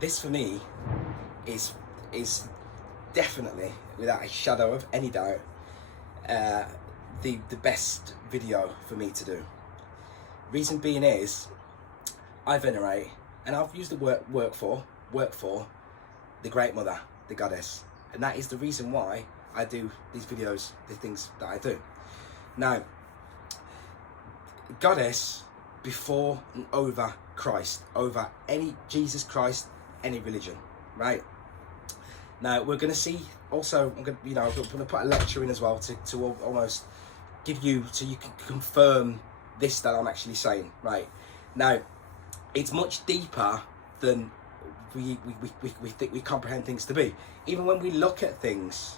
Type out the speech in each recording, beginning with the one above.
this for me is definitely, without a shadow of any doubt, the best video for me to do. Reason being is, I venerate, and I've used the work for the Great Mother, the Goddess, and that is the reason why I do these videos, the things that I do. Now, Goddess before and over Christ, over any Jesus Christ, any religion, right? Now we're going to see also, I'm going to put a lecture in as well to almost give you, so you can confirm this that I'm actually saying, right? Now, it's much deeper than we think we comprehend things to be. Even when we look at things,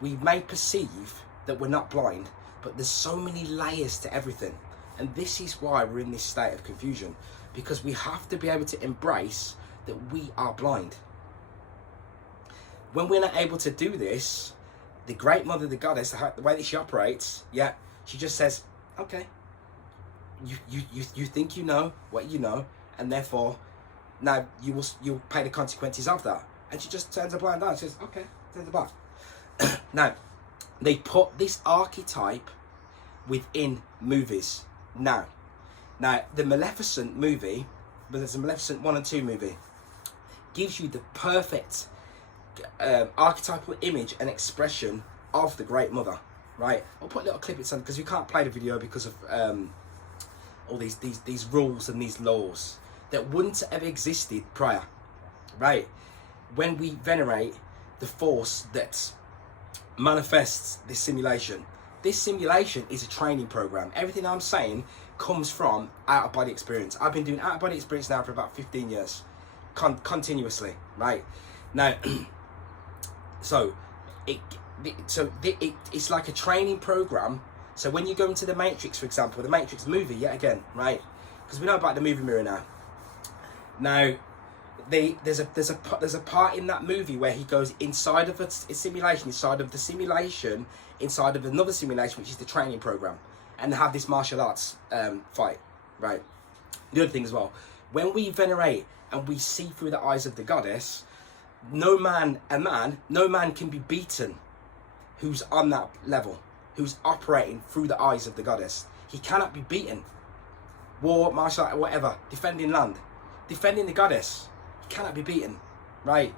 we may perceive that we're not blind, but there's so many layers to everything. And this is why we're in this state of confusion, because we have to be able to embrace that we are blind. When we're not able to do this, the Great Mother, the Goddess, the way that she operates, yeah, she just says, okay, you think you know what you know, and therefore now you'll pay the consequences of that. And she just turns a blind eye. She says, okay, turns a blind. Now, they put this archetype within movies. Now, the Maleficent movie, but there's a Maleficent 1 and 2 movie, gives you the perfect archetypal image and expression of the Great Mother, right? I'll put a little clip in because we can't play the video because of all these rules and these laws that wouldn't have ever existed prior, right? When we venerate the force that manifests this simulation is a training program. Everything I'm saying comes from out-of-body experience. I've been doing out-of-body experience now for about 15 years, continuously, right? Now, so it's like a training program. So when you go into the Matrix, for example, the Matrix movie, yet again, right? Because we know about the movie mirror now. Now, there's a part in that movie where he goes inside of a simulation, inside of another simulation, which is the training program, and they have this martial arts fight, right? The other thing as well, when we venerate and we see through the eyes of the Goddess, no man can be beaten who's on that level, who's operating through the eyes of the Goddess. He cannot be beaten. War, martial art, whatever, defending land, defending the Goddess, he cannot be beaten, right?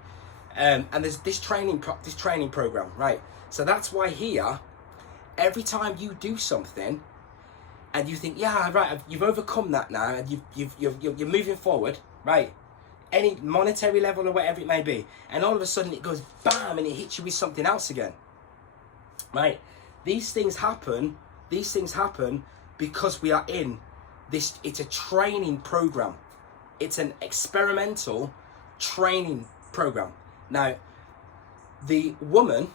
And there's this training program, right? So that's why here, every time you do something and you think, yeah, right, you've overcome that now, and you're moving forward, right? Any monetary level or whatever it may be, and all of a sudden it goes bam and it hits you with something else again, right? These things happen because we are in this. It's a training program. It's an experimental training program. Now, the woman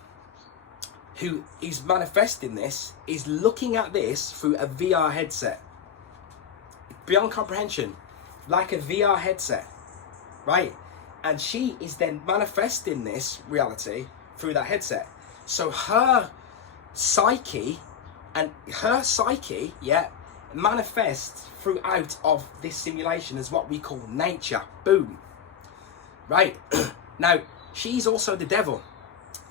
who is manifesting this is looking at this through a VR headset. Beyond comprehension, like a VR headset, right? And she is then manifesting this reality through that headset. So her psyche, yeah, manifests throughout of this simulation as what we call nature. Boom. Right. Now, she's also the devil.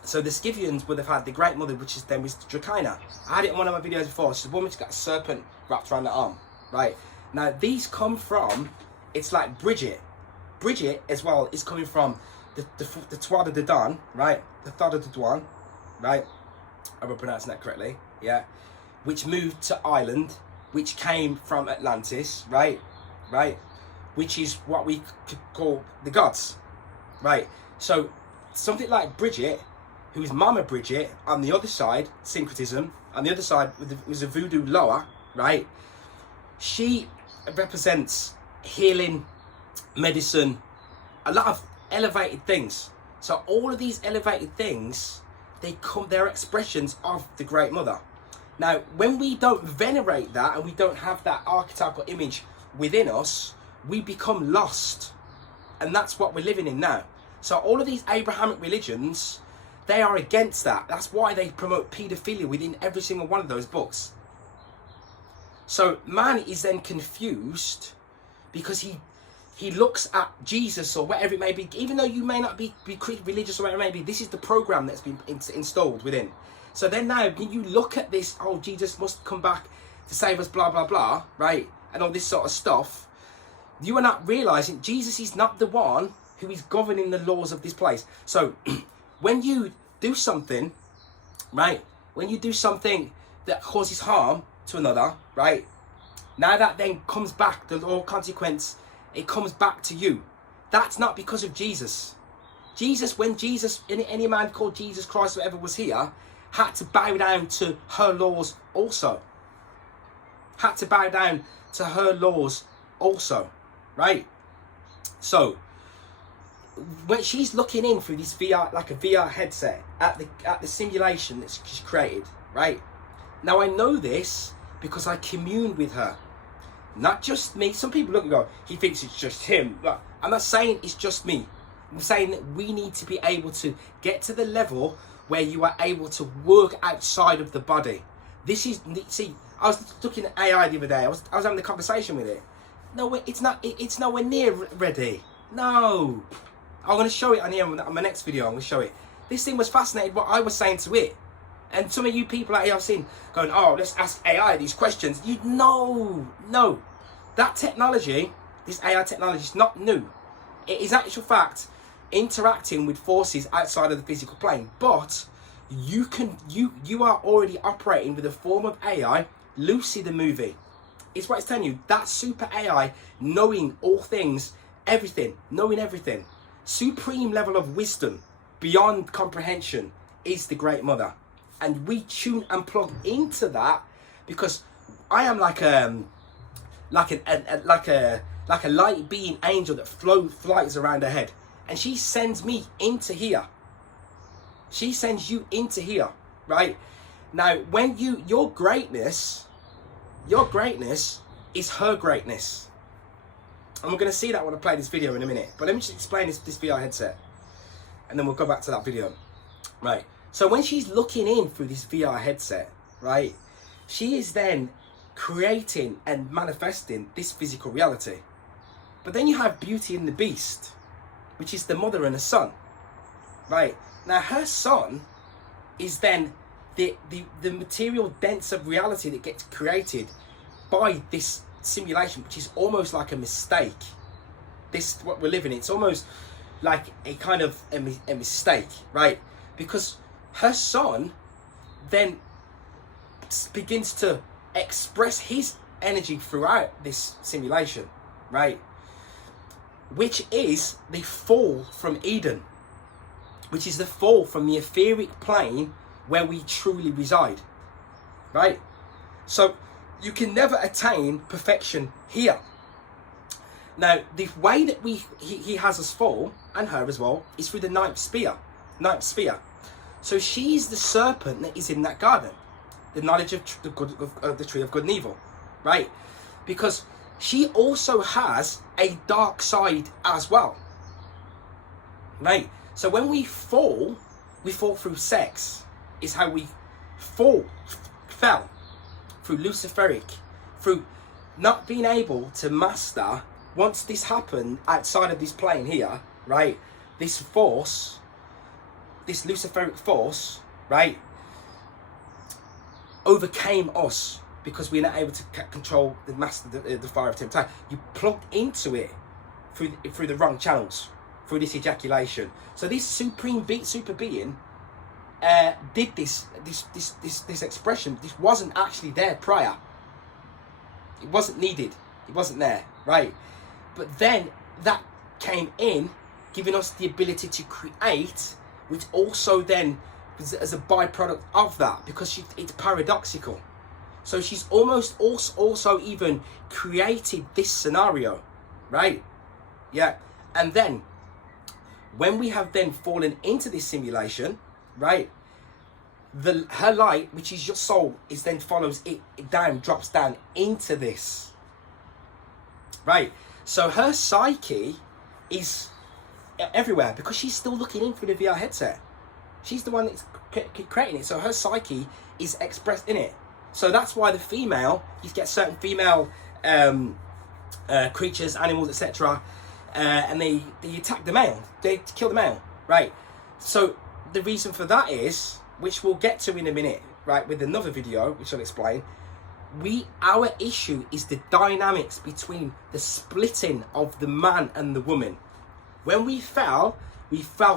So the Scythians would have had the Great Mother, which is then was Dracaena. I had it in one of my videos before. She's a woman who's got a serpent wrapped around her arm. Right. Now, these come from, it's like Bridget. Bridget, as well, is coming from the Toit de Dawn, right? The Thada de Dawn, right? I will pronounce that correctly, yeah. Which moved to Ireland, which came from Atlantis, right? Right? Which is what we could call the gods, right? So something like Bridget, who's Mama Bridget, on the other side, syncretism, on the other side was a voodoo loa, right? She represents healing, medicine, a lot of elevated things. So all of these elevated things, they're expressions of the Great Mother. Now, when we don't venerate that and we don't have that archetypal image within us, we become lost. And that's what we're living in now. So all of these Abrahamic religions, they are against that. That's why they promote paedophilia within every single one of those books. So man is then confused because he looks at Jesus or whatever it may be, even though you may not be religious or whatever it may be, this is the program that's been installed within. So then now, when you look at this, oh, Jesus must come back to save us, blah, blah, blah, right? And all this sort of stuff, you are not realizing Jesus is not the one who is governing the laws of this place. So when you do something, right? When you do something that causes harm to another, right? Now that then comes back, the law consequence, it comes back to you. That's not because of Jesus. Jesus, when Jesus, any man called Jesus Christ, whatever was here, had to bow down to her laws also. Had to bow down to her laws also, right? So when she's looking in through this VR, like a VR headset, at the simulation that she's created, right? Now I know this because I commune with her. Not just me. Some people look and go, he thinks it's just him. Look, I'm not saying it's just me. I'm saying that we need to be able to get to the level where you are able to work outside of the body. This is, see, I was looking at AI the other day. I was having a conversation with it. No, it's not. It's nowhere near ready. No, I'm going to show it on here on my next video. I'm going to show it. This thing was fascinating. What I was saying to it, and some of you people out here I've seen going, oh, let's ask AI these questions. You no, that technology, this AI technology, is not new. It is actual fact interacting with forces outside of the physical plane, but you are already operating with a form of AI. Lucy the movie, it's what it's telling you. That super AI, knowing all things, everything, knowing everything, supreme level of wisdom beyond comprehension, is the Great Mother. And we tune and plug into that because I am like a light being angel that flies around her head, and she sends me into here. She sends you into here, right? Now, when your greatness is her greatness. And we're going to see that when I play this video in a minute. But let me just explain this VR headset, and then we'll go back to that video, right? So when she's looking in through this VR headset, right, she is then creating and manifesting this physical reality. But then you have Beauty and the Beast, which is the mother and the son, right? Now her son is then the material dense of reality that gets created by this simulation, which is almost like a mistake. This, what we're living in, it's almost like a kind of a mistake, right? Because her son then begins to express his energy throughout this simulation, right? Which is the fall from Eden, which is the fall from the etheric plane where we truly reside, right? So you can never attain perfection here. Now, the way that he has us fall, and her as well, is through the ninth sphere. So she's the serpent that is in that garden, the knowledge of the tree of good and evil, right? Because she also has a dark side as well, right? So when we fall through sex, is how we fell through Luciferic, through not being able to master. Once this happened outside of this plane here, right? This force, this Luciferic force, right, overcame us because we're not able to control the master, the fire of temptation. You plugged into it through the wrong channels, through this ejaculation. So this super being did this expression. This wasn't actually there prior. It wasn't needed. It wasn't there, right? But then that came in, giving us the ability to create, which also then was as a byproduct of that, because it's paradoxical. So she's almost also even created this scenario, right? Yeah. And then when we have then fallen into this simulation, right, her light, which is your soul, is then follows it down, drops down into this, right? So her psyche is everywhere because she's still looking in through the VR headset. She's the one that's creating it. So her psyche is expressed in it. So that's why the female, you get certain female creatures, animals, etc. and they attack the male. They kill the male, right? So the reason for that is, which we'll get to in a minute, right, with another video, which I'll explain. Our issue is the dynamics between the splitting of the man and the woman. When we fell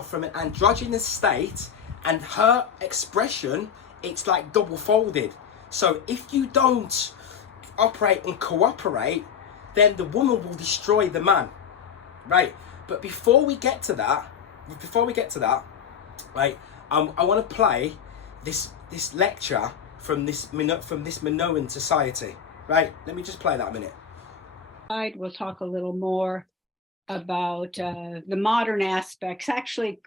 from an androgynous state, and her expression, it's like double folded. So if you don't operate and cooperate, then the woman will destroy the man, right? But before we get to that, right, I want to play this lecture from this Minoan society, right? Let me just play that a minute. We'll talk a little more about the modern aspects. Actually,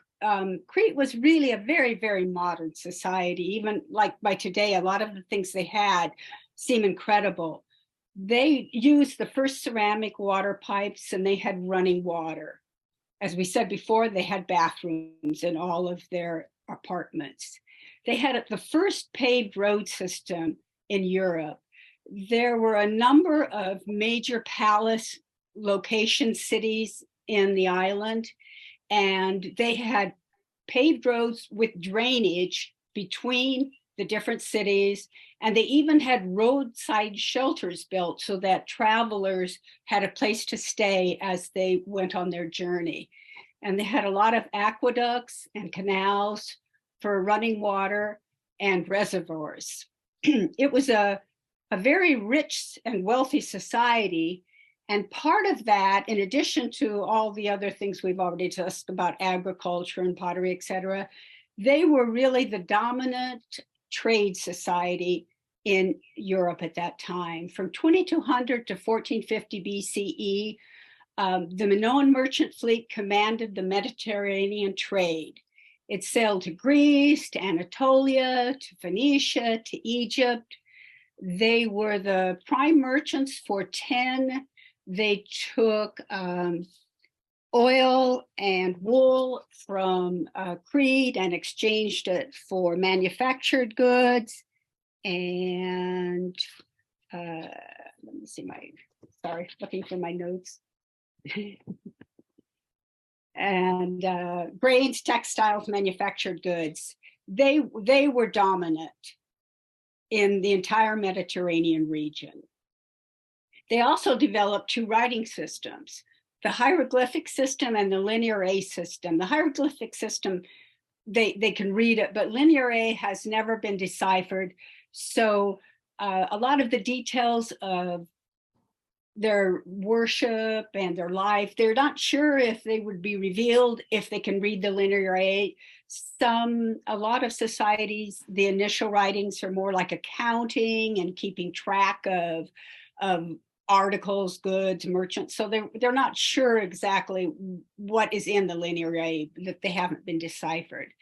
Crete was really a very, very modern society. Even like by today, a lot of the things they had seem incredible. They used the first ceramic water pipes, and they had running water. As we said before, they had bathrooms in all of their apartments. They had the first paved road system in Europe. There were a number of major palace location cities in the island, and they had paved roads with drainage between the different cities, and they even had roadside shelters built so that travelers had a place to stay as they went on their journey. And they had a lot of aqueducts and canals for running water and reservoirs. It was a very rich and wealthy society. And part of that, in addition to all the other things we've already discussed about agriculture and pottery, et cetera, they were really the dominant trade society in Europe at that time. From 2200 to 1450 BCE, the Minoan merchant fleet commanded the Mediterranean trade. It sailed to Greece, to Anatolia, to Phoenicia, to Egypt. They were the prime merchants for tin. They took oil and wool from Crete and exchanged it for manufactured goods. And let me see looking for my notes. And grains, textiles, manufactured goods. They were dominant in the entire Mediterranean region. They also developed two writing systems, the hieroglyphic system and the linear A system. The hieroglyphic system, they can read it, but linear A has never been deciphered. So a lot of the details of their worship and their life, they're not sure if they would be revealed if they can read the linear A. A lot of societies, the initial writings are more like accounting and keeping track of articles, goods, merchants. So they're not sure exactly what is in the linear A, that they haven't been deciphered.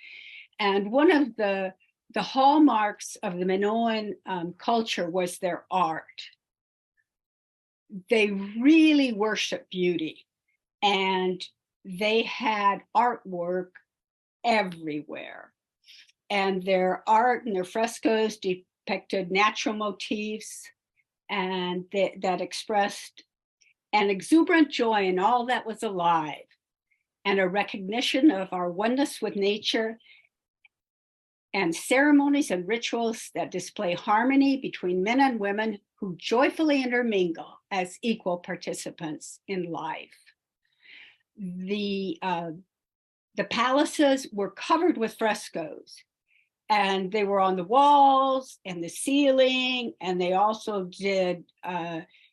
And one of the hallmarks of the Minoan culture was their art. They really worshiped beauty, and they had artwork everywhere. And their art and their frescoes depicted natural motifs, and that expressed an exuberant joy in all that was alive, and a recognition of our oneness with nature, and ceremonies and rituals that display harmony between men and women who joyfully intermingle as equal participants in life. The palaces were covered with frescoes, and they were on the walls and the ceiling, and they also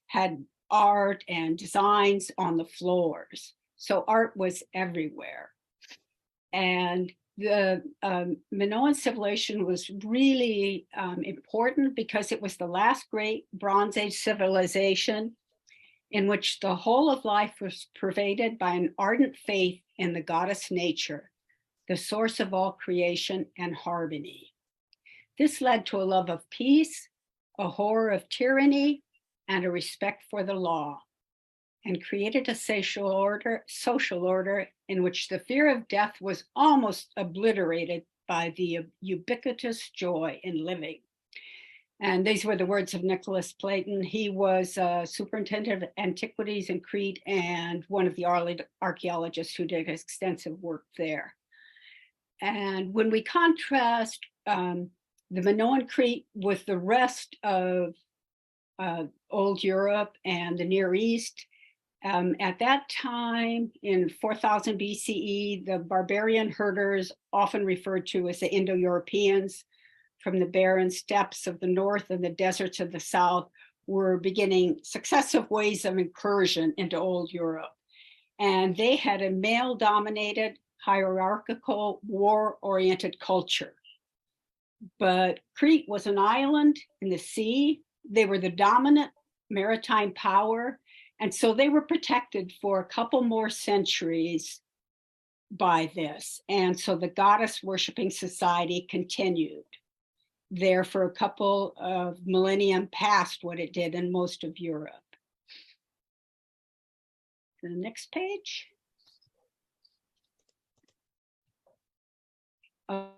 had art and designs on the floors. So art was everywhere. And the Minoan civilization was really important because it was the last great Bronze Age civilization in which the whole of life was pervaded by an ardent faith in the goddess nature, the source of all creation and harmony. This led to a love of peace, a horror of tyranny, and a respect for the law, and created a social order in which the fear of death was almost obliterated by the ubiquitous joy in living. And these were the words of Nicholas Platon. He was superintendent of antiquities in Crete and one of the archaeologists who did extensive work there. And when we contrast the Minoan Crete with the rest of Old Europe and the Near East, at that time in 4000 BCE, the barbarian herders, often referred to as the Indo-Europeans, from the barren steppes of the north and the deserts of the south, were beginning successive waves of incursion into Old Europe. And they had a male-dominated, hierarchical, war-oriented culture. But Crete was an island in the sea. They were the dominant maritime power. And so they were protected for a couple more centuries by this. And so the goddess worshiping society continued there for a couple of millennium past what it did in most of Europe. The next page.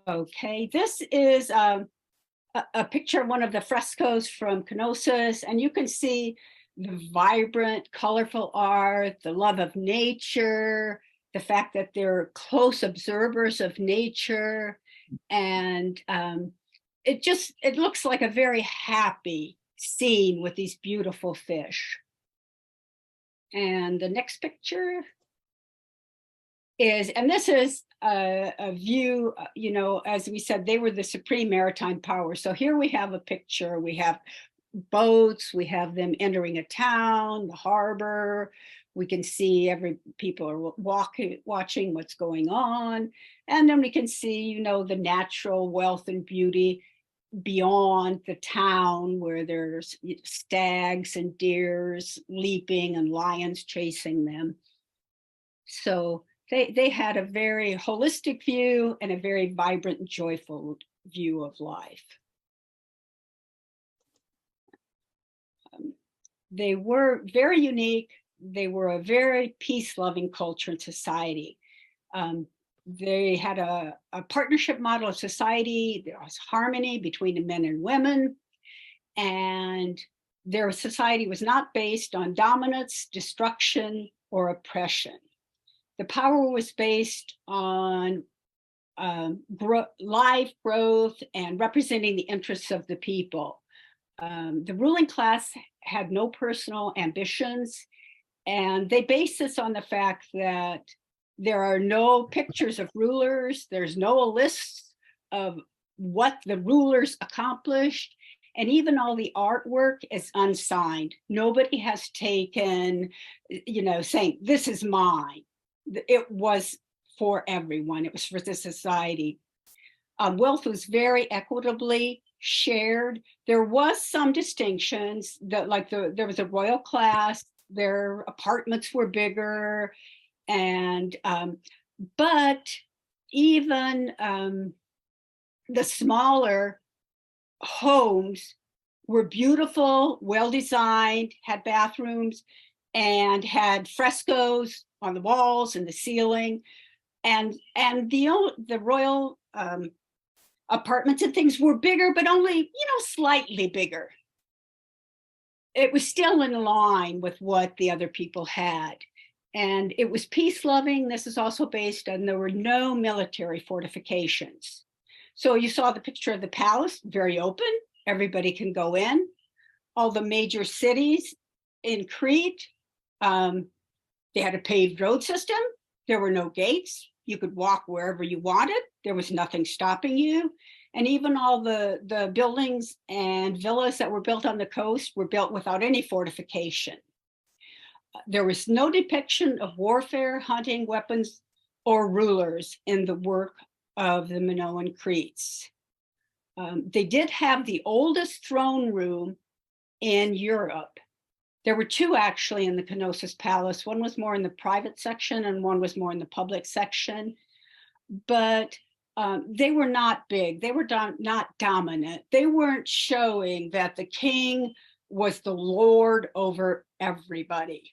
Okay, this is a picture of one of the frescoes from Knossos, and you can see the vibrant, colorful art, the love of nature, the fact that they're close observers of nature, and it looks like a very happy scene with these beautiful fish. And the next picture is, and this is a view, you know, as we said, they were the supreme maritime power. So here we have a picture, we have boats, we have them entering a town, the harbor, we can see people are watching what's going on. And then we can see, you know, the natural wealth and beauty beyond the town, where there's stags and deers leaping and lions chasing them. So they had a very holistic view and a very vibrant and joyful view of life. They were very unique. They were a very peace-loving culture and society. They had a partnership model of society. There was harmony between the men and women, and their society was not based on dominance, destruction, or oppression. The power was based on life growth and representing the interests of the people. The ruling class had no personal ambitions, and they based this on the fact that there are no pictures of rulers, there's no list of what the rulers accomplished, and even all the artwork is unsigned. Nobody has taken, you know, saying, this is mine. It was for everyone, it was for the society. Wealth was very equitably shared. There was some distinctions that, like there was a royal class, their apartments were bigger, and but even the smaller homes were beautiful, well designed, had bathrooms, and had frescoes on the walls and the ceiling, and the royal apartments and things were bigger, but only, you know, slightly bigger. It was still in line with what the other people had. And it was peace-loving. This is also based on, there were no military fortifications. So you saw the picture of the palace, very open, everybody can go in. All the major cities in Crete, they had a paved road system. There were no gates. You could walk wherever you wanted. There was nothing stopping you. And even all the buildings and villas that were built on the coast were built without any fortification. There was no depiction of warfare, hunting, weapons, or rulers in the work of the Minoan Cretes. They did have the oldest throne room in Europe. There were two actually in the Knossos Palace. One was more in the private section and one was more in the public section. But they were not big. They were not dominant. They weren't showing that the king was the lord over everybody.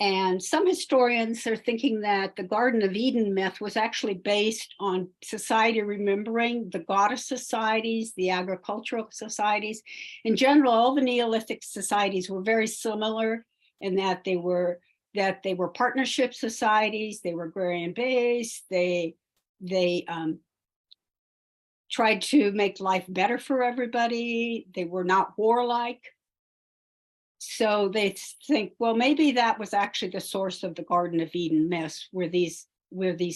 And some historians are thinking that the Garden of Eden myth was actually based on society remembering the goddess societies, the agricultural societies. In general, all the Neolithic societies were very similar in that they were partnership societies, they were agrarian based, they tried to make life better for everybody, they were not warlike. So they think, well, maybe that was actually the source of the Garden of Eden myths, were these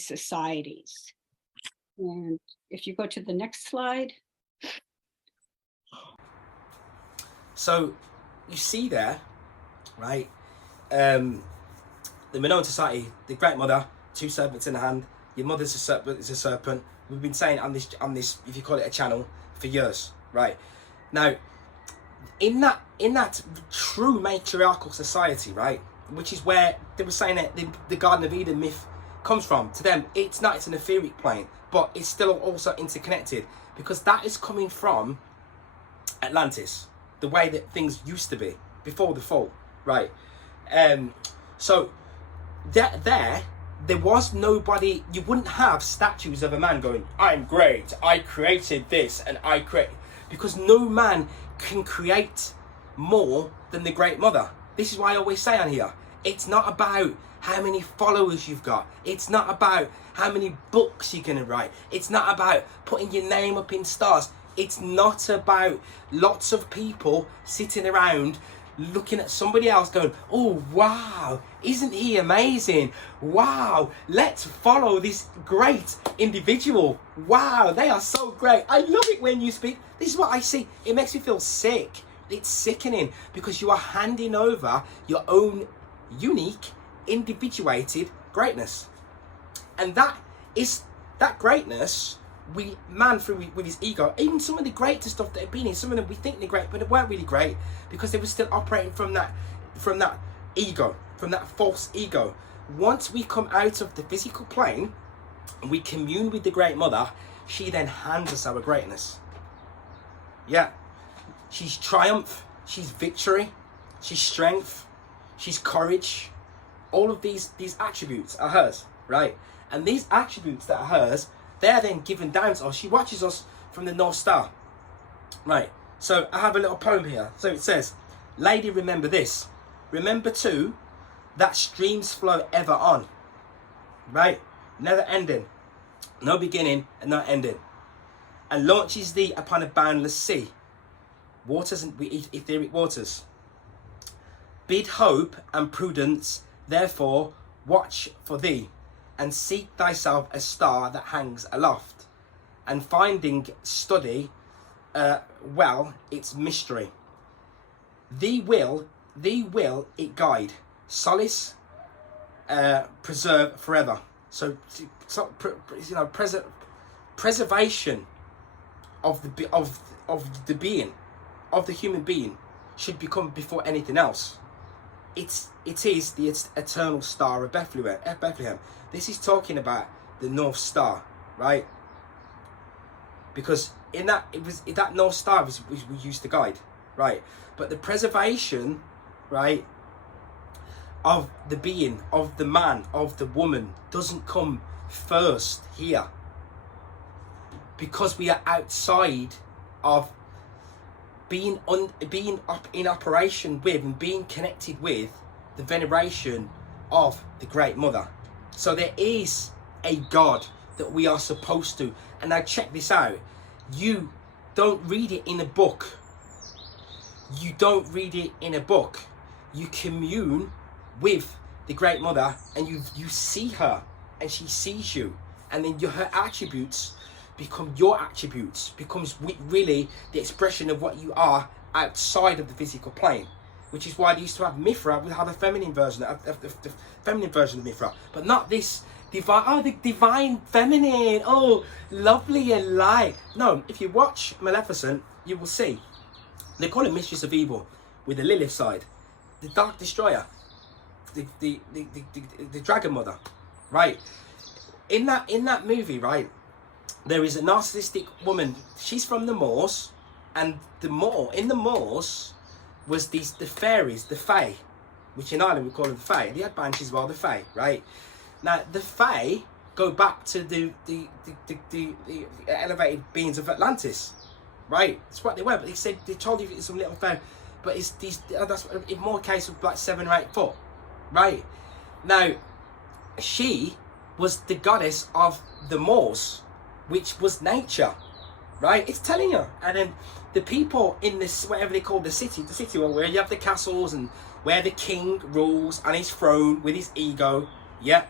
societies. And if you go to the next slide. So you see there, right? The Minoan society, the Great Mother, 2 serpents in the hand. Your mother's a serpent. We've been saying on this, if you call it a channel, for years, right? Now, in that true matriarchal society, right, which is where they were saying that the Garden of Eden myth comes from. To them, it's an etheric plane, but it's still also interconnected, because that is coming from Atlantis, the way that things used to be before the fall, right? So there was nobody. You wouldn't have statues of a man going, "I'm great, I created this and I create," because no man can create more than the Great Mother. This is why I always say on here, it's not about how many followers you've got. It's not about how many books you're gonna write. It's not about putting your name up in stars. It's not about lots of people sitting around looking at somebody else going, "Oh wow, isn't he amazing? Wow, let's follow this great individual. Wow, they are so great. I love it when you speak." This is what I see. It makes me feel sick. It's sickening, because you are handing over your own unique, individuated greatness. And that greatness, man through with his ego, even some of the greatest stuff that have been in, some of them we think they're great, but they weren't really great, because they were still operating from that ego, from that false ego. Once we come out of the physical plane and we commune with the Great Mother, she then hands us our greatness. Yeah, she's triumph, she's victory, she's strength, she's courage. All of these attributes are hers, right? And these attributes that are hers, they're then given down to us. She watches us from the North Star, right? So I have a little poem here. So it says, "Lady, remember this. Remember too that streams flow ever on," right? Never ending, no beginning and no ending, and launches thee upon a boundless sea, waters and etheric waters. Bid hope and prudence therefore watch for thee, and seek thyself a star that hangs aloft, and finding study well its mystery. Thee will it guide, solace, preserve forever. So preservation of the being, of the human being, should become before anything else. It is the eternal star of Bethlehem. This is talking about the North Star, right? Because in that North Star was used to guide, right? But the preservation, right, of the being, of the man, of the woman, doesn't come first here, because we are outside of being in operation with and being connected with the veneration of the Great Mother. So there is a God that we are supposed to. And now check this out. You don't read it in a book. You don't read it in a book. You commune with the Great Mother, and you see her and she sees you, and then her attributes become your attributes, becomes really the expression of what you are outside of the physical plane. Which is why they used to have Mithra. We have a feminine version of the feminine version of Mithra, but not this divine. Oh, the divine feminine. Oh, lovely and light. No, if you watch Maleficent, you will see they call it Mistress of Evil with the Lilith side, the Dark Destroyer, the Dragon Mother, right? In that movie, right, there is a narcissistic woman. She's from the Moors, and in the Moors was the fairies, the Fae, which in Ireland we call them the Fae. The had banshees as well, the Fae, right? Now the Fae go back to the elevated beings of Atlantis, right? That's what they were, but they said they told you it's some little Fae, but it's these. That's in more case of like 7 or 8 foot, right? Now, she was the goddess of the Moors, which was nature, right? It's telling you. And then the people in this, whatever they call the city where you have the castles and where the king rules on his throne with his ego, yeah,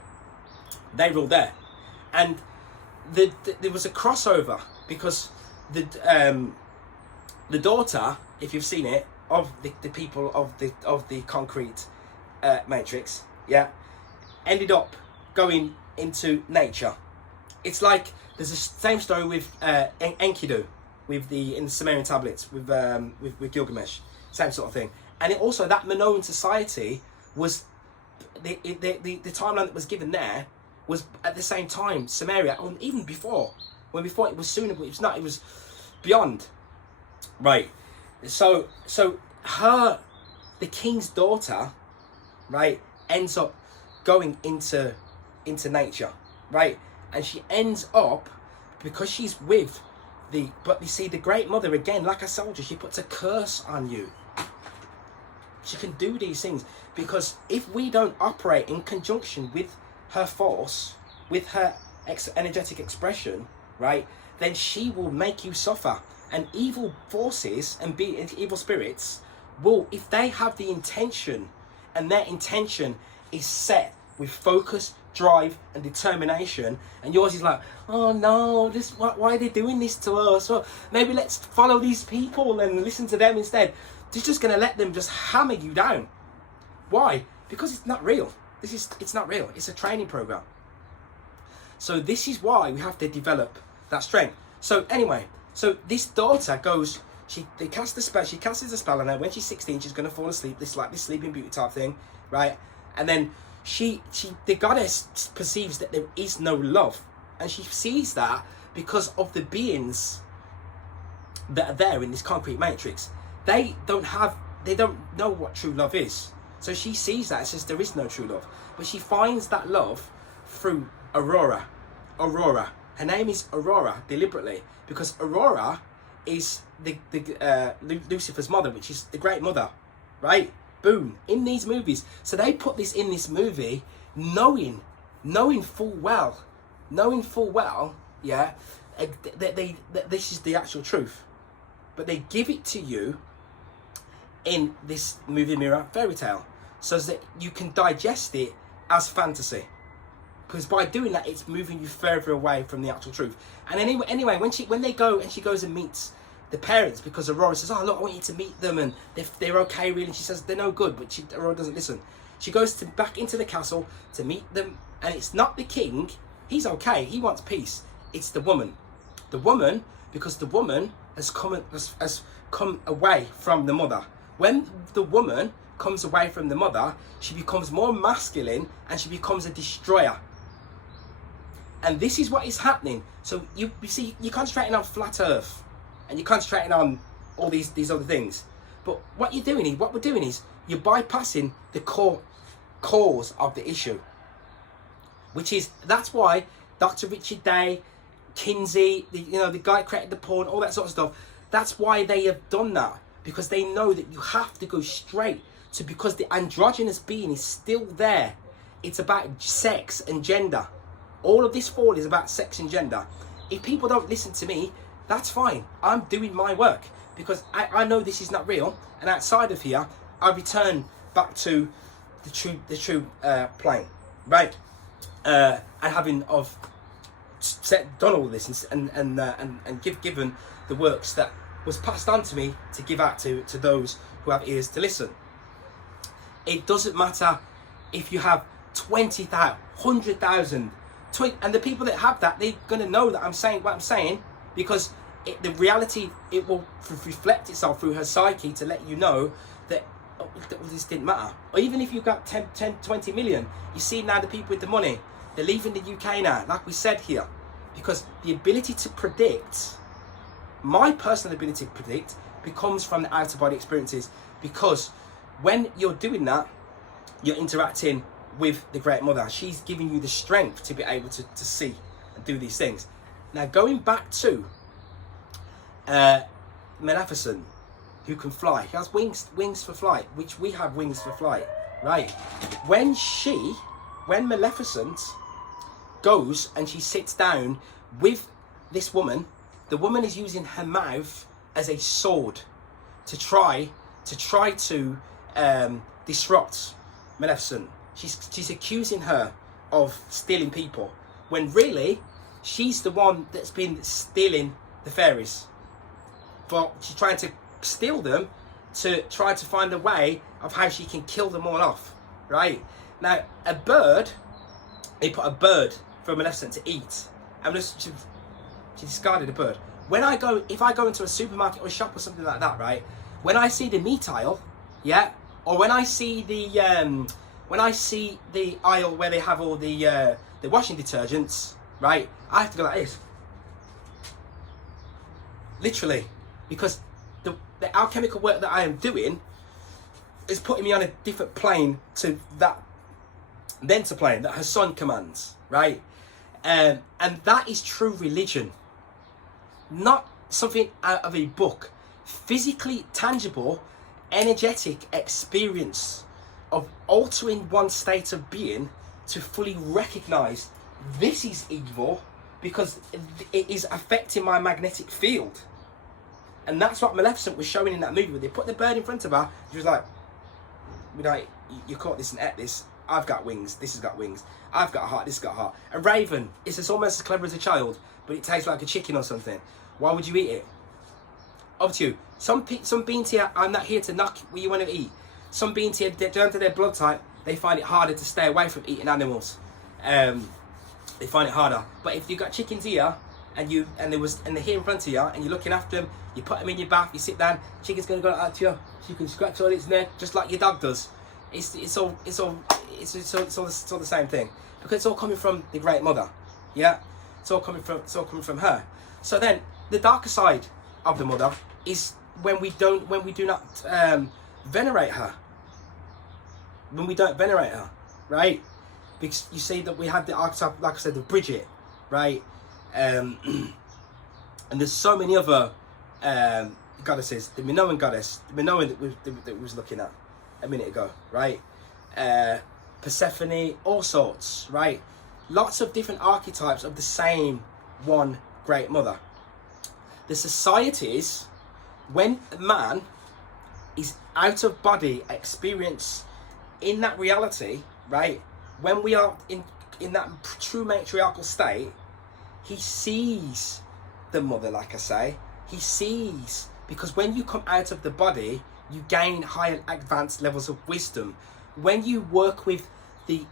they rule there. And there was a crossover because the daughter, if you've seen it, of the people of the concrete matrix, yeah, ended up going into nature. It's like there's the same story with Enkidu, in the Sumerian tablets with Gilgamesh, same sort of thing. And it also, that Minoan society was the timeline that was given there was at the same time Sumeria, or even before, when before it was sooner, but it was not. It was beyond, right? So the king's daughter, right, ends up going into nature, right, and she ends up, because she's with but you see, the Great Mother, again, like a soldier, she puts a curse on you. She can do these things because if we don't operate in conjunction with her force, with her energetic expression, right, then she will make you suffer. And evil forces and evil spirits will, if they have the intention, and their intention is set with focus, drive and determination, and yours is like, oh no, why are they doing this to us? Well, maybe let's follow these people and listen to them instead. They're just going to let them just hammer you down. Why? Because it's not real. It's not real. It's a training program. So this is why we have to develop that strength. So anyway, so this daughter goes, they cast the spell, she casts the spell on her. When she's 16, she's going to fall asleep, this Sleeping Beauty type thing, right? And then the goddess perceives that there is no love, and she sees that because of the beings that are there in this concrete matrix. They don't know what true love is. So she sees that and says there is no true love, but she finds that love through Aurora. Her name is Aurora deliberately because Aurora is Lucifer's mother, which is the Great Mother, right? Boom, in these movies. So they put this in this movie knowing full well, yeah, that this is the actual truth. But they give it to you in this movie mirror fairy tale so that you can digest it as fantasy. Because by doing that, it's moving you further away from the actual truth. And anyway, when they go and she goes and meets the parents, because Aurora says, oh look, I want you to meet them, and they're okay really, and she says they're no good, but Aurora doesn't listen. She goes back into the castle to meet them, and it's not the king, he's okay, he wants peace, it's the woman, because the woman has come away from the mother. When the woman comes away from the mother, she becomes more masculine and she becomes a destroyer. And this is what is happening. So you see, you're concentrating on flat earth and you're concentrating on all these other things. But what we're doing is you're bypassing the cause of the issue. That's why Dr. Richard Day, Kinsey, the guy who created the porn, all that sort of stuff, that's why they have done that. Because they know that you have to go straight to, because the androgynous being is still there. It's about sex and gender. All of this fall is about sex and gender. If people don't listen to me, that's fine. I'm doing my work because I know this is not real. And outside of here, I return back to the true plane, right? And having done all this and given the works that was passed on to me to give out to those who have ears to listen. It doesn't matter if you have 20,000, 100,000, and the people that have that, they're going to know that I'm saying what I'm saying, because the reality, it will reflect itself through her psyche to let you know that this didn't matter. Or even if you've got 10, 20 million, you see now the people with the money, they're leaving the UK now, like we said here, because the ability to predict, my personal ability to predict, becomes from the out-of-body experiences. Because when you're doing that, you're interacting with the Great Mother. She's giving you the strength to be able to see and do these things. Now, going back to Maleficent, who can fly. He has wings for flight, which we have wings for flight, right? When Maleficent goes and she sits down with this woman, the woman is using her mouth as a sword to try to disrupt Maleficent. She's accusing her of stealing people, when really she's the one that's been stealing the fairies. But she's trying to steal them to try to find a way of how she can kill them all off, right? Now, they put a bird for Maleficent to eat, and she discarded a bird. If I go into a supermarket or a shop or something like that, right? When I see the meat aisle, yeah, or when I see the aisle where they have all the washing detergents, right? I have to go like this, literally, because the alchemical work that I am doing is putting me on a different plane to that mental plane that her son commands, right? And that is true religion, not something out of a book. Physically tangible, energetic experience of altering one's state of being to fully recognize this is evil because it is affecting my magnetic field. And that's what Maleficent was showing in that movie, where they put the bird in front of her. She was like, you caught this and ate this. I've got wings. This has got wings. I've got a heart. This has got a heart. A raven is just almost as clever as a child, but it tastes like a chicken or something. Why would you eat it? Up to you. Some beings here, I'm not here to knock what you want to eat. Some beings here, down to their blood type, they find it harder to stay away from eating animals. They find it harder. But if you've got chickens here, and they're here in front of you, and you're looking after them, you put them in your bath, you sit down, chicken's gonna go out to you. You can scratch all its neck just like your dog does. It's all the same thing, because it's all coming from the Great Mother. Yeah, it's all coming from her. So then the darker side of the Mother is when we do not venerate her. When we don't venerate her, right? Because you see that we have the archetype, like I said, of Bridget, right? And there's so many other goddesses. The Minoan goddess, the Minoan that we was looking at a minute ago, right? Persephone, all sorts, right? Lots of different archetypes of the same one Great Mother. The societies, when man is out of body experience in that reality, right? When we are in that true matriarchal state, he sees the mother, like I say. He sees, because when you come out of the body, you gain higher advanced levels of wisdom. When you work with the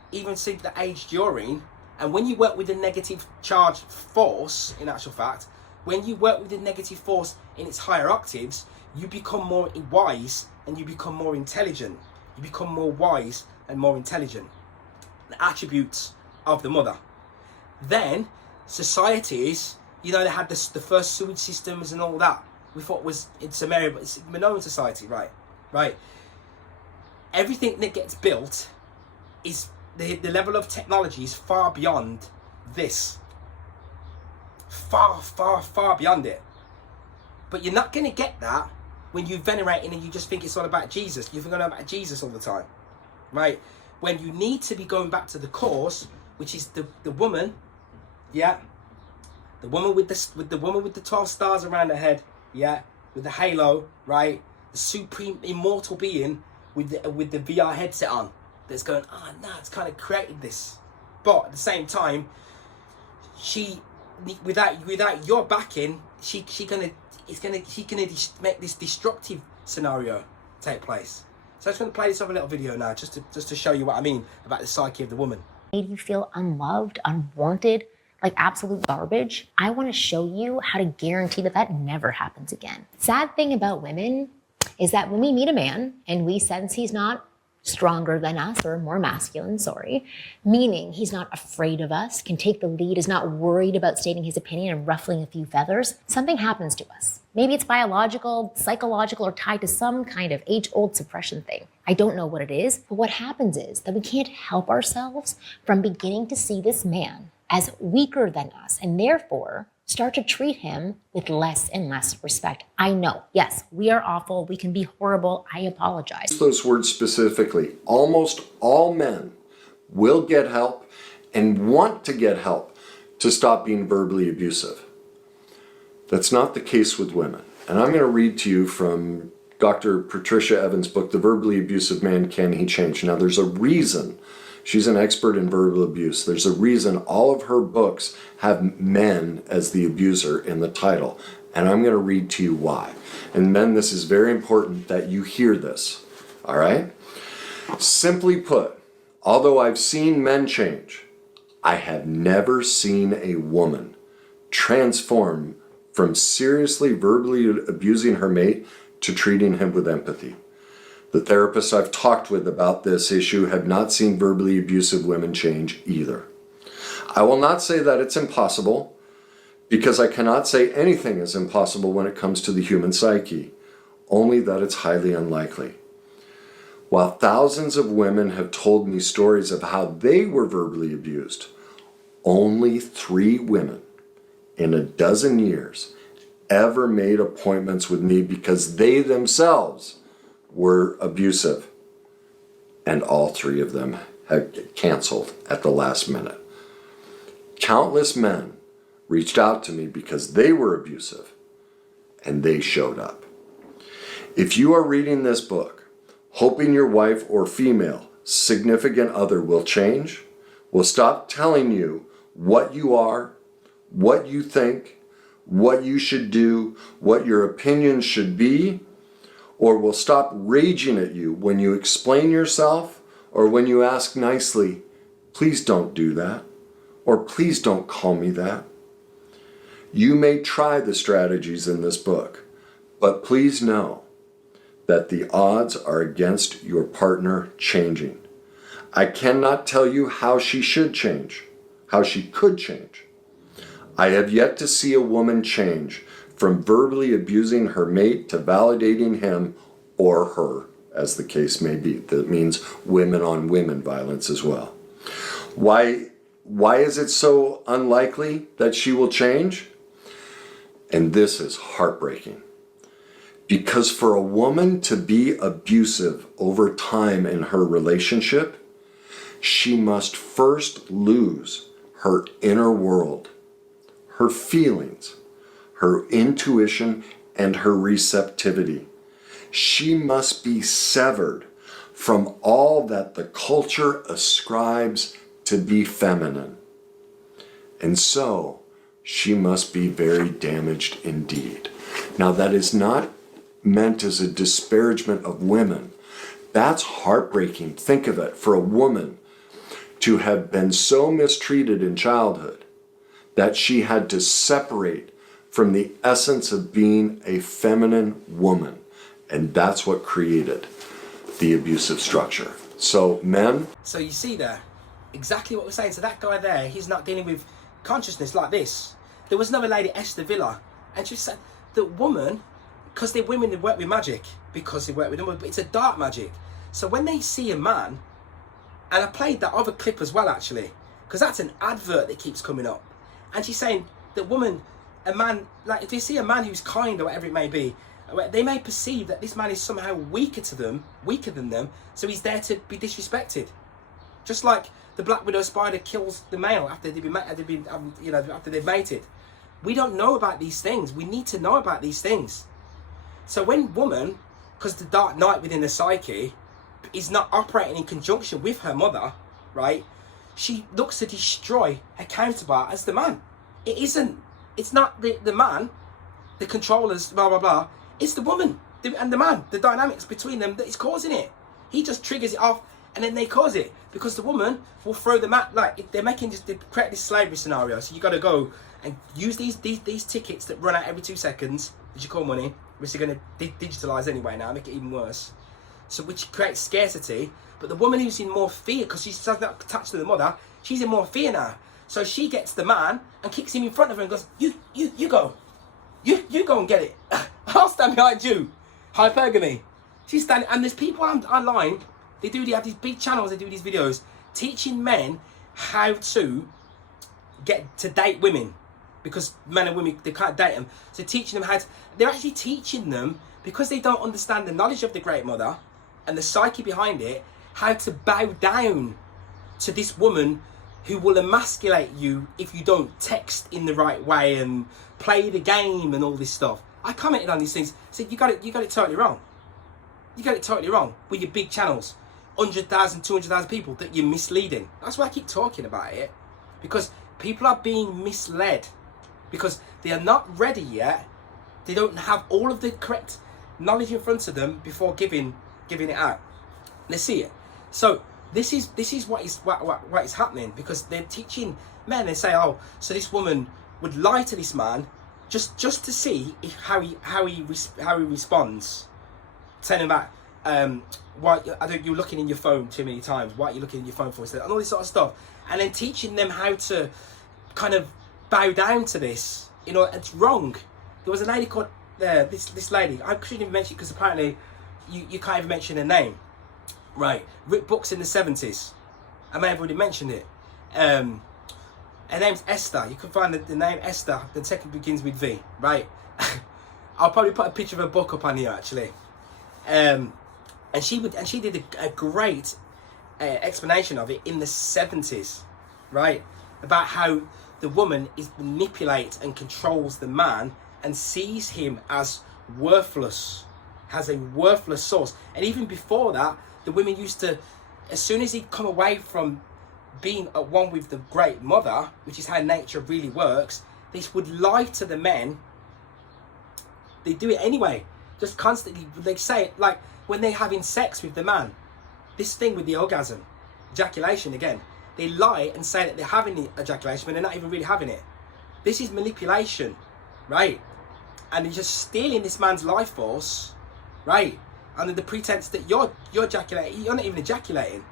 aged urine, and when you work with the negative charge force, in actual fact, when you work with the negative force in its higher octaves, you become more wise and you become more intelligent. You become more wise and more intelligent. The attributes of the mother. Then societies, they had the first sewage systems and all that. We thought was in Samaria, but it's Minoan society, right? Everything that gets built is the level of technology is far beyond this. Far, far, far beyond it. But you're not going to get that when you venerate and you just think it's all about Jesus. You're going about Jesus all the time, right? When you need to be going back to the cause, which is the woman, yeah, the woman with the 12 stars around her head, yeah, with the halo, right? The supreme immortal being with the VR headset on, that's going, it's kind of created this. But at the same time, she, without your backing, she gonna make this destructive scenario take place. So I'm just gonna play this other little video now, just to show you what I mean about the psyche of the woman. Made you feel unloved, unwanted, like absolute garbage. I want to show you how to guarantee that never happens again. Sad thing about women is that when we meet a man and we sense he's not stronger than us or more masculine, meaning he's not afraid of us, can take the lead, is not worried about stating his opinion and ruffling a few feathers, something happens to us. Maybe it's biological, psychological, or tied to some kind of age-old suppression thing. I don't know what it is, but what happens is that we can't help ourselves from beginning to see this man as weaker than us, and therefore start to treat him with less and less respect. I know, yes, we are awful, we can be horrible, I apologize. Those words specifically, almost all men will get help and want to get help to stop being verbally abusive. That's not the case with women. And I'm going to read to you from Dr. Patricia Evans' book, The Verbally Abusive Man, Can He Change? Now, there's a reason. She's an expert in verbal abuse. There's a reason all of her books have men as the abuser in the title. And I'm going to read to you why. And men, this is very important that you hear this. All right? Simply put, although I've seen men change, I have never seen a woman transform from seriously verbally abusing her mate to treating him with empathy. The therapists I've talked with about this issue have not seen verbally abusive women change either. I will not say that it's impossible, because I cannot say anything is impossible when it comes to the human psyche, only that it's highly unlikely. While thousands of women have told me stories of how they were verbally abused, only 3 women in a dozen years ever made appointments with me because they themselves were abusive, and all 3 of them had canceled at the last minute. Countless men reached out to me because they were abusive, and they showed up. If you are reading this book, hoping your wife or female significant other will change, will stop telling you what you are, what you think, what you should do, what your opinions should be, or will stop raging at you when you explain yourself or when you ask nicely, please don't do that, or please don't call me that. You may try the strategies in this book, but please know that the odds are against your partner changing. I cannot tell you how she should change, how she could change. I have yet to see a woman change from verbally abusing her mate to validating him or her, as the case may be. That means women on women violence as well. Why is it so unlikely that she will change? And this is heartbreaking. Because for a woman to be abusive over time in her relationship, she must first lose her inner world, her feelings, her intuition, and her receptivity. She must be severed from all that the culture ascribes to be feminine. And so, she must be very damaged indeed. Now, that is not meant as a disparagement of women. That's heartbreaking. Think of it, for a woman to have been so mistreated in childhood that she had to separate from the essence of being a feminine woman. And that's what created the abusive structure. So, men. So you see there, exactly what we're saying. So that guy there, he's not dealing with consciousness like this. There was another lady, Esther Villa, and she said that woman, because they're women that work with magic, because they work with them, but it's a dark magic. So when they see a man, and I played that other clip as well actually, because that's an advert that keeps coming up. And she's saying that woman, a man, like if they see a man who's kind or whatever it may be, they may perceive that this man is somehow weaker than them, so he's there to be disrespected. Just like the Black Widow spider kills the male after they've mated. We don't know about these things. We need to know about these things. So when woman, because the dark night within the psyche is not operating in conjunction with her mother, right? She looks to destroy her counterpart as the man. It's not the man, the controllers, blah, blah, blah. It's the woman and the man, the dynamics between them that is causing it. He just triggers it off and then they cause it. Because the woman will throw them out, like they're create this slavery scenario. So you got to go and use these tickets that run out every 2 seconds, which you call money, which they're going to digitalise anyway now, make it even worse. So which creates scarcity, But the woman who's in more fear, because she's not attached to the mother, she's in more fear now. So she gets the man and kicks him in front of her and goes, you go. You go and get it. I'll stand behind you. Hypergamy. She's standing, and there's people online, they have these big channels, they do these videos teaching men how to get to date women, because men and women, they can't date them. So teaching them they're actually teaching them, because they don't understand the knowledge of the Great Mother and the psyche behind it, how to bow down to this woman who will emasculate you if you don't text in the right way and play the game and all this stuff. I commented on these things, said you got it totally wrong. You got it totally wrong with your big channels, 100,000, 200,000 people, that you're misleading. That's why I keep talking about it, because people are being misled, because they are not ready yet. They don't have all of the correct knowledge in front of them before giving it out. Let's see it. So this is what is happening, because they're teaching men. They say, oh, so this woman would lie to this man just to see how he responds. Telling him about why you're looking in your phone too many times. Why are you looking in your phone for? And all this sort of stuff. And then teaching them how to kind of bow down to this. You know, it's wrong. There was a lady called this lady. I shouldn't even mention it, because apparently you can't even mention her name. Right, wrote books in the 70s. I may have already mentioned it. Her name's Esther. You can find the name Esther. The second begins with V. Right. I'll probably put a picture of her book up on here actually. And she did a great explanation of it in the 70s. Right, about how the woman manipulates and controls the man and sees him as worthless, has a worthless source. And even before that, the women used to, as soon as he'd come away from being at one with the Great Mother, which is how nature really works, they would lie to the men. They do it anyway, just constantly. They say it like when they're having sex with the man, this thing with the orgasm, ejaculation again. They lie and say that they're having the ejaculation when they're not even really having it. This is manipulation, right? And they're just stealing this man's life force, right? Under the pretense that you're ejaculating. You're not even ejaculating.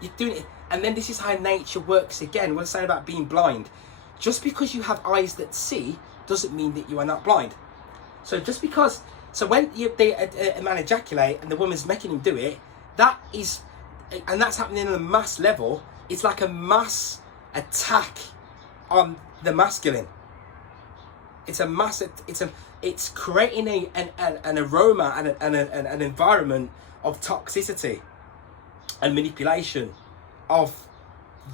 You're doing it. And then this is how nature works again. What I'm saying about being blind. Just because you have eyes that see doesn't mean that you are not blind. So just because, so when a man ejaculate and the woman's making him do it, that is, and that's happening on a mass level. It's like a mass attack on the masculine. It's a mass. It's creating an aroma and an environment of toxicity and manipulation of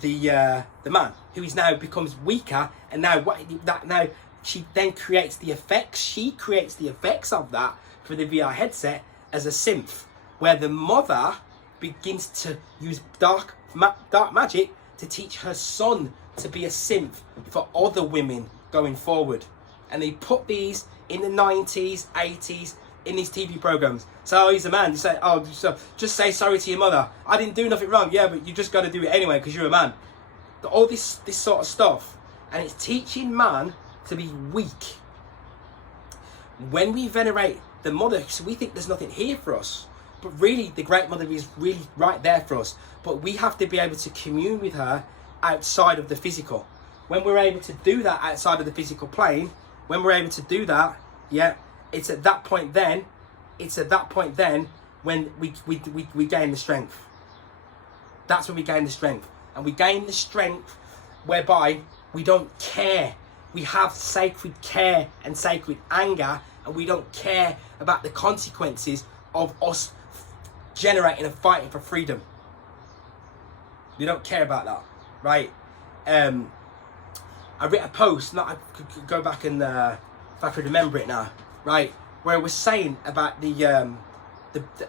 the man, who is now becomes weaker, and now she then creates the effects. She creates the effects of that for the VR headset as a synth, where the mother begins to use dark magic to teach her son to be a synth for other women going forward. And they put these in the 90s, 80s, in these TV programs. So, oh, he's a man. You say, oh, so just say sorry to your mother. I didn't do nothing wrong. Yeah, but you just got to do it anyway because you're a man. All this sort of stuff. And it's teaching man to be weak. When we venerate the mother, so we think there's nothing here for us. But really, the Great Mother is really right there for us. But we have to be able to commune with her outside of the physical. When we're able to do that outside of the physical plane, when we're able to do that, yeah, it's at that point then when we gain the strength. That's when we gain the strength. And we gain the strength whereby we don't care. We have sacred care and sacred anger, and we don't care about the consequences of us generating and fighting for freedom. We don't care about that, right? I read a post, I could go back and if I could remember it now, right, where it was saying about I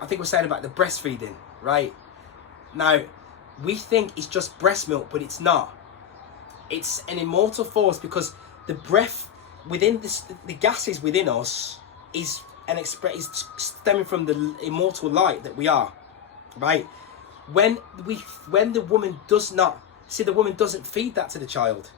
think it was saying about the breastfeeding, right? Now, we think it's just breast milk, but it's not. It's an immortal force, because the breath within the gases within us is stemming from the immortal light that we are, right? When the woman does not, see, the woman doesn't feed that to the child.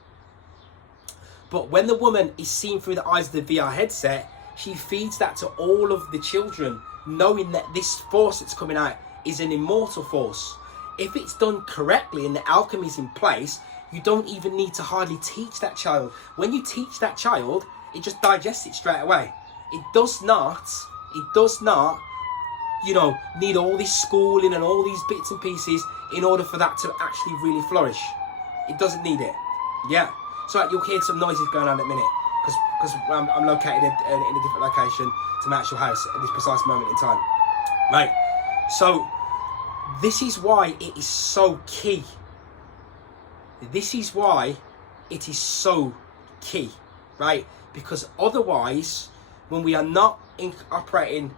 But when the woman is seen through the eyes of the VR headset, she feeds that to all of the children, knowing that this force that's coming out is an immortal force. If it's done correctly and the alchemy is in place, you don't even need to hardly teach that child. When you teach that child, it just digests it straight away. It does not, you know, need all this schooling and all these bits and pieces in order for that to actually really flourish. It doesn't need it. Yeah. So you'll hear some noises going on in a minute because I'm located in a different location to my actual house at this precise moment in time. Right. So this is why it is so key. This is why it is so key, right? Because otherwise, when we are not operating,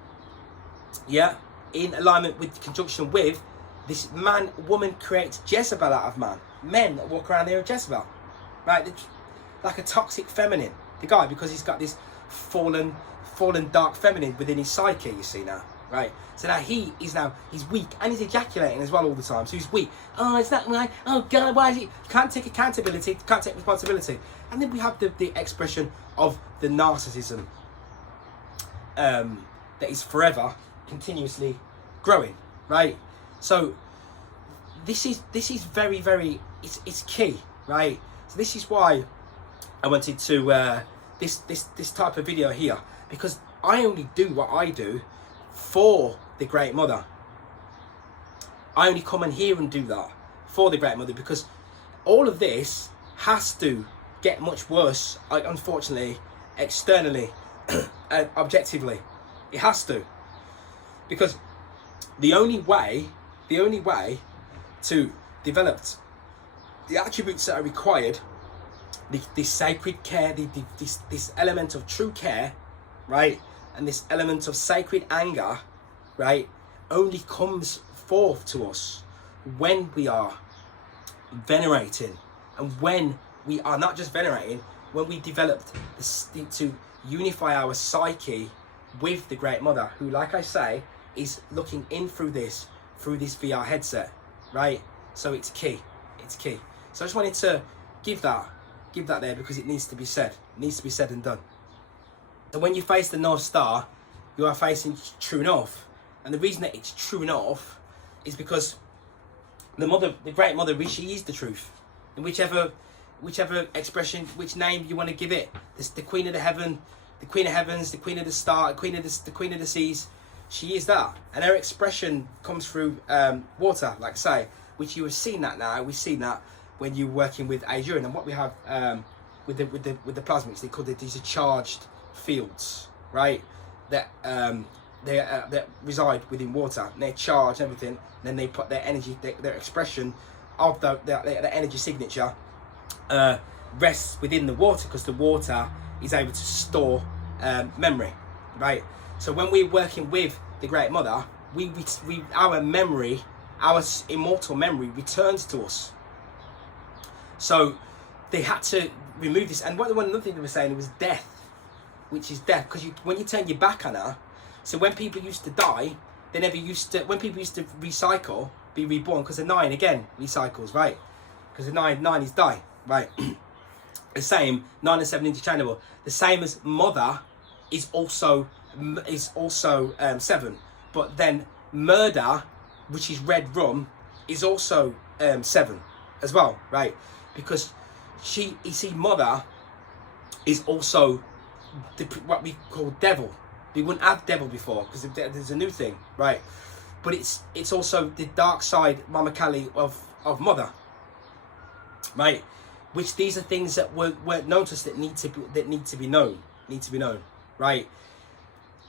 in alignment with, conjunction with, this woman creates Jezebel out of man. Men that walk around there are Jezebel, right? Like a toxic feminine. The guy, because he's got this fallen dark feminine within his psyche, you see now, right? So now he's weak and he's ejaculating as well all the time. So he's weak. Oh, is that right? Oh God, why is it? Can't take accountability, can't take responsibility. And then we have the expression of the narcissism that is forever, continuously growing, right? So this is very, very, it's key, right? So this is why I wanted to this type of video here, because I only do what I do for the Great Mother. I only come in here and do that for the Great Mother, because all of this has to get much worse, unfortunately, externally and objectively. It has to, because the only way to develop the attributes that are required, this sacred care, this element of true care, right, and this element of sacred anger, right, only comes forth to us when we are venerating, and when we are not just venerating, when we developed to unify our psyche with the Great Mother, who, like I say, is looking in through this VR headset, right? So it's key. So I just wanted to give that there, because it needs to be said. It needs to be said and done. So when you face the North Star, you are facing true north, and the reason that it's true north is because the Great Mother, she is the truth, and whichever expression, which name you want to give it, the Queen of the Heaven, the Queen of Heavens, the Queen of the Star, the Queen of the Seas, she is that, and her expression comes through water, like I say, which you have seen that now. We've seen that when you're working with Adrian, and what we have with the plasmics, they call it, these are charged fields, right? That that reside within water, and they're charged and everything. And then they put their energy, their expression of the energy signature rests within the water, because the water is able to store memory, right? So when we're working with the Great Mother, our memory, our immortal memory returns to us. So they had to remove this. And another thing they were saying was death, which is death, because when you turn your back on her, so when people used to die, when people used to recycle, be reborn, because the 9 again recycles, right? Because the 9 is die, right? The same, 9 and 7 interchangeable. The same as mother is also 7, but then murder, which is red rum, is also 7 as well, right? Because you see, mother is also what we call devil. We wouldn't have devil before, because there's a new thing, right? But it's also the dark side, Mama Kali, of mother, right? Which these are things that weren't known to us, that need to be known, right?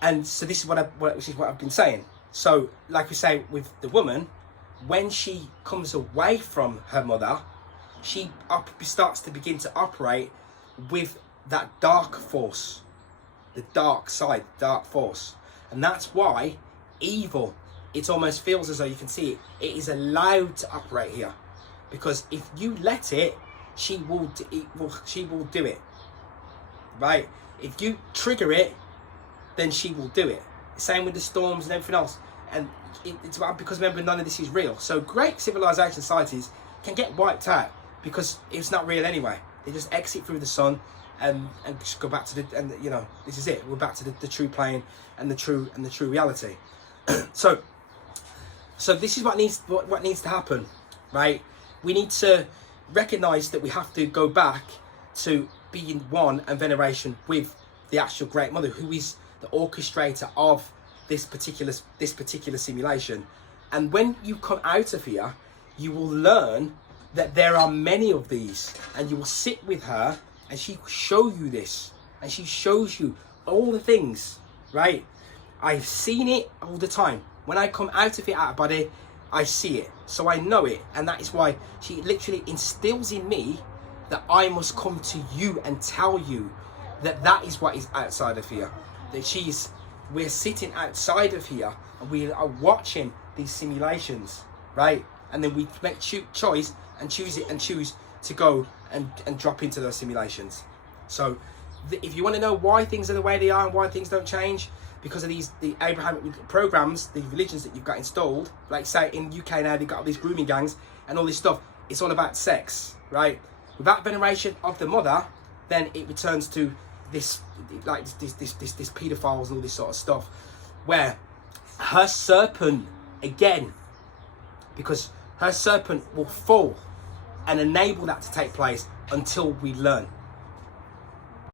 And so this is what I've been saying. So, like we say with the woman, when she comes away from her mother, she starts to begin to operate with that dark force, the dark side, dark force. And that's why evil, it almost feels as though you can see it is allowed to operate here, because if you let it, she will do it, right? If you trigger it, then she will do it. Same with the storms and everything else. And it's because, remember, none of this is real. So great civilization societies can get wiped out because it's not real anyway. They just exit through the sun and just go back to this is it. We're back to the true plane and the true reality. So So this is what needs to happen, right? We need to recognize that we have to go back to being one and veneration with the actual Great Mother, who is the orchestrator of this particular simulation. And when you come out of here, you will learn that there are many of these, and you will sit with her and she will show you this, and she shows you all the things, right? I've seen it all the time. When I come out of it, out of body, I see it, so I know it. And that is why she literally instills in me that I must come to you and tell you that that is what is outside of here. That we're sitting outside of here and we are watching these simulations, right? And then we make choice and choose it and choose to go and drop into those simulations. So if you want to know why things are the way they are and why things don't change, because of the Abrahamic programs, the religions that you've got installed, like say in UK now, they've got all these grooming gangs and all this stuff. It's all about sex, right? Without veneration of the mother, then it returns to this pedophiles and all this sort of stuff, where her serpent, again, because her serpent will fall and enable that to take place until we learn.